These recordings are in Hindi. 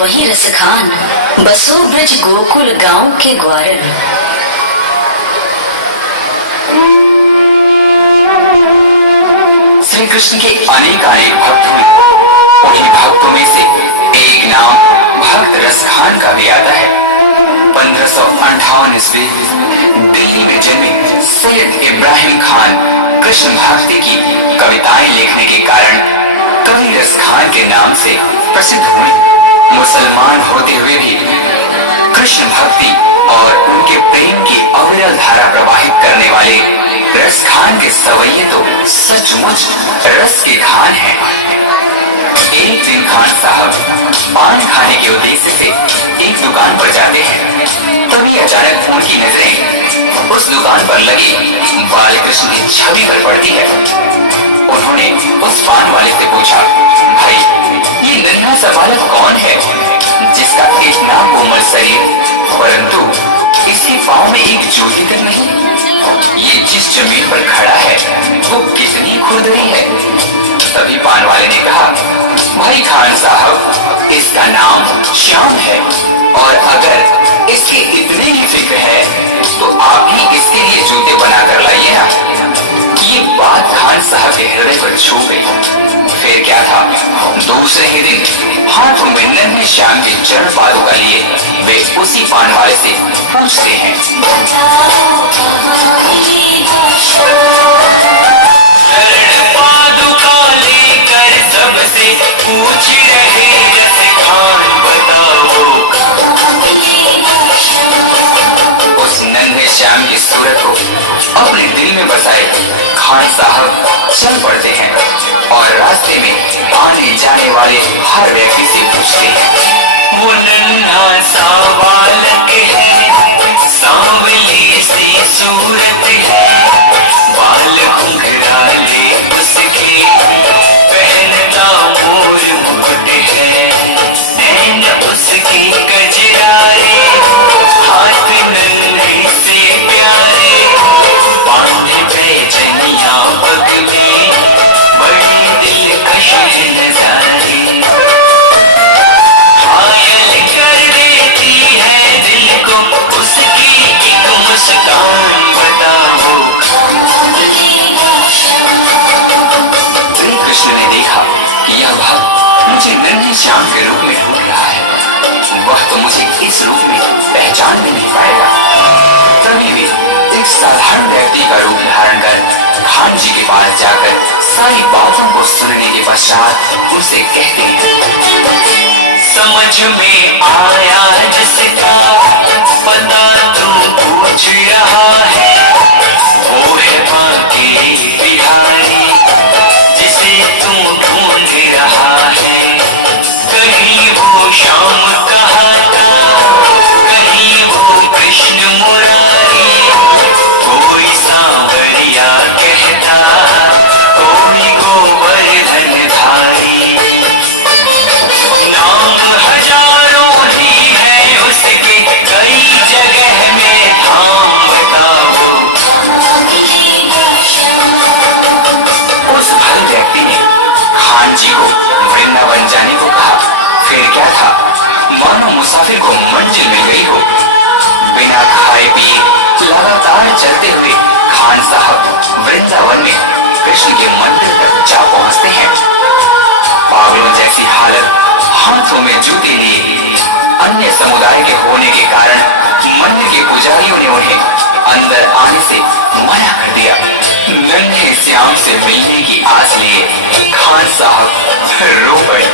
वही रसखान, बसो ब्रज गोकुल गांव के ग्वारन। श्री कृष्ण के अनेक भक्त हुए। उन्हीं भक्तों में से एक नाम भक्त रसखान का भी आता है। 1558 ईस्वी दिल्ली में जन्मे सैयद इब्राहिम खान कृष्ण भक्ति की कविताएं लिखने के कारण कवि रसखान के नाम से प्रसिद्ध हुए। मुसलमान होते हुए भी कृष्ण भक्ति और उनके प्रेम की अविरल धारा प्रवाहित करने वाले रसखान के सवैये तो सचमुच रस के खान हैं। एक दिन खान साहब पान खाने के उद्देश्य से एक दुकान पर जाते हैं। तभी अचानक उनकी नजरें उस दुकान पर लगी बालकृष्ण की छवि पर पड़ती है। उन्होंने उस पान वाले से पूछा, भाई ये नन्हा सा बालक कौन है जिसका इतना कोमल शरीर परंतु इसके पाँव में एक जूती तक नहीं? ये जिस जमीन पर खड़ा है वो कितनी खुरदरी है। तभी पान वाले ने कहा, भाई खान साहब इसका नाम श्याम है और अगर इसके इतने ही फिक्र है तो आप ही इसके लिए जूते बना कर लाइए ना। ये बात खान साहब के हृदय पर छू गई। फिर क्या था, दूसरे ही दिन हाथों में नन्हे श्याम के चरण पादुका लिए वे उसी पान वाले से पूछते हैं, चरण पादुका लेकर सबसे पूछ रहे रसखान बताओ। उस नन्हे श्याम की सूरत को अपने दिल में बसाए खान साहब चल पड़ते हैं और रास्ते में आने जाने वाले हर व्यक्ति से पूछते हैं, वो नन्हा सा बालक है, सांवली सी सूरत है, बाल घुंघराले उसके, पहनता मोर मुकुट है, नैन उसके कजरारे, हाथ नन्हे से प्यारे, बांधे पैजनिया पग में, बड़ी दिलकश है नजारे, घायल कर देती है दिल को उसकी एक मुस्कान बताओ। श्री कृष्ण ने देखा कि यह भक्त मुझे नन्हे श्याम के रूप में ढूंढ रहा है, वह तो मुझे इस रूप में पहचान भी नहीं पाएगा। तभी वे एक साधारण व्यक्ति का रूप धारण कर खान जी के पास जाकर सारी बातों को सुनने के पश्चात उनसे कहते हैं, समझ में आया जिसका पता तू पूछ रहा है, वो है बांके बिहारी जिसे तू ढूंढ रहा है। कहीं वो श्याम कहता, कहीं वो कृष्ण मुरारी, कोई सांवरिया कहता, कोई गोवर्धन धारी, नाम हजारों ही है उसके, कई जगह में धाम बताओ। उस भले व्यक्ति ने खान जी को वृंदावन जाने को कहा। फिर क्या था, मानो मुसाफिर को मंजिल मिल गई हो। बिना खाए पिए लगातार चलते हुए खान साहब वृंदावन में कृष्ण के मंदिर तक जा पहुंचते हैं। पागलों जैसी हालत, हाथों में जूते लिए, अन्य समुदाय के होने के कारण मंदिर के पुजारियों ने उन्हें अंदर आने से मना कर दिया। नन्हे श्याम से मिलने की आस लिए खान साहब रो पड़े।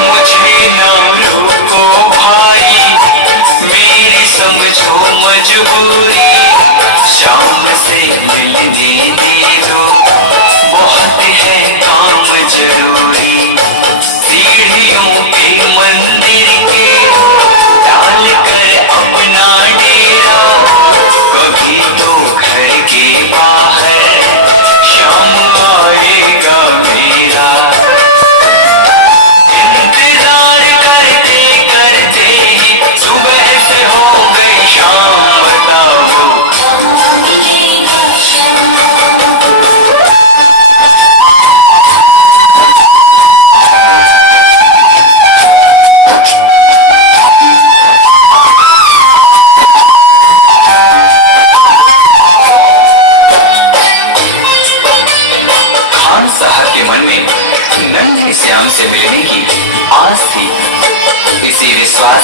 मुझे ना रोको भाई, मेरी समझो मजबूरी, शाम से मिलने दे दो, बहुत है काम जरूरी, सीढ़ियों पे मंदिर के डाल कर अपना डेरा, कभी तो घर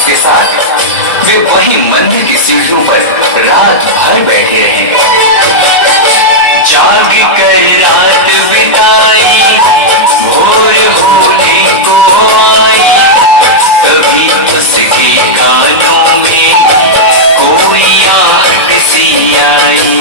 विश्वास के साथ वे वही मंदिर की सीढ़ियों पर रात भर बैठे रहे। जाग कर रात बिताई, भोर होने को आई, तभी उसके कानों में कोई आहट सी आई।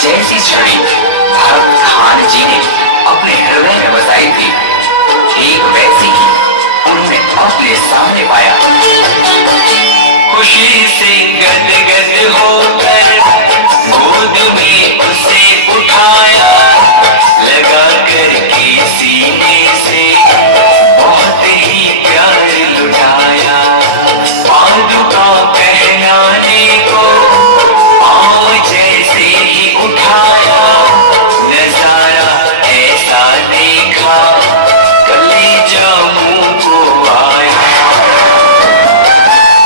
जैसी छड़ी भक्त खान जी ने अपने हृदय में बसाई थी, एक वैसी ही उन्होंने अपने सामने पाया। खुशी से गदगद होकर गोद में उसे उठाया, लगा करके सीने से बहुत ही प्यार लुटाया। पादुका पहनाने को पाँव जैसे ही उठाया, नजारा ऐसा देखा कलेजा मुंह को आया।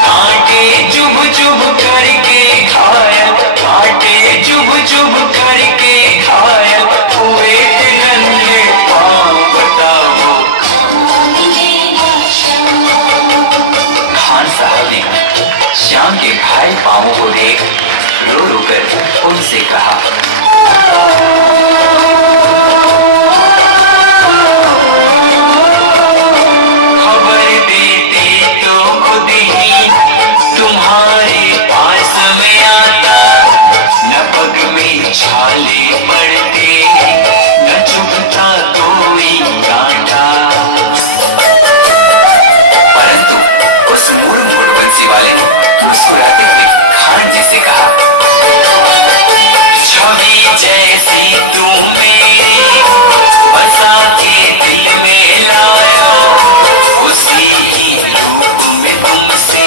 कांटे चुभ चुभ करके खाया, कांटे चुभ चुभ करके खाया, हुए नन्हे पाँव बताओ। खान साहब ने श्याम के भाई पाँवों को देख रो रो कर उनसे कहा, खबर देते तो खुद ही तुम्हारे पास में आता, न पग में छाले पड़ते, न चुभता कोई कांटा। परंतु उस मूड बंसी वाले ने मुस्कुराते हुए खान जी से कहा, छवि जैसी तू मेरी बसा के दिल में लाया, उसी ही रूप में तुमसे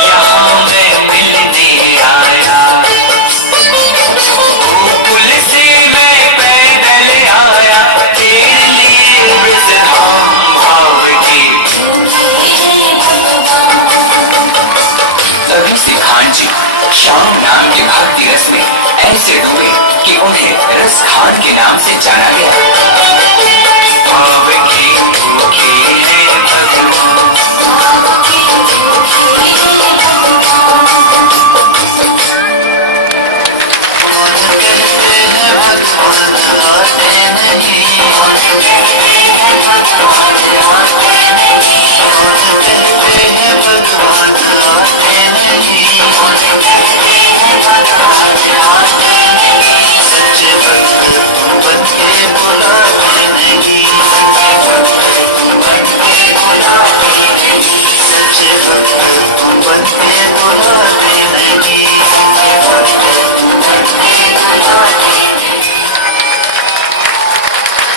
यहाँ मैं मिलने आया। गोकुल से मैं पैदल आया, तेरे लिए विजहाम भाव के। तभी से खान जी श्याम नाम के भक्ति रस में ऐसे डूबे कि उन्हें रस खान के नाम से जाना गया। भाव के भूखे हैं भगवान,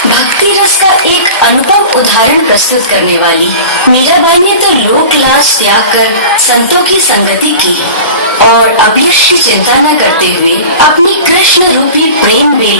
भक्ति रस का एक अनुपम उदाहरण प्रस्तुत करने वाली मीराबाई ने तो लोक लाज त्याग कर संतों की संगति की और अभिलाष की चिंता न करते हुए अपनी कृष्ण रूपी प्रेम बेल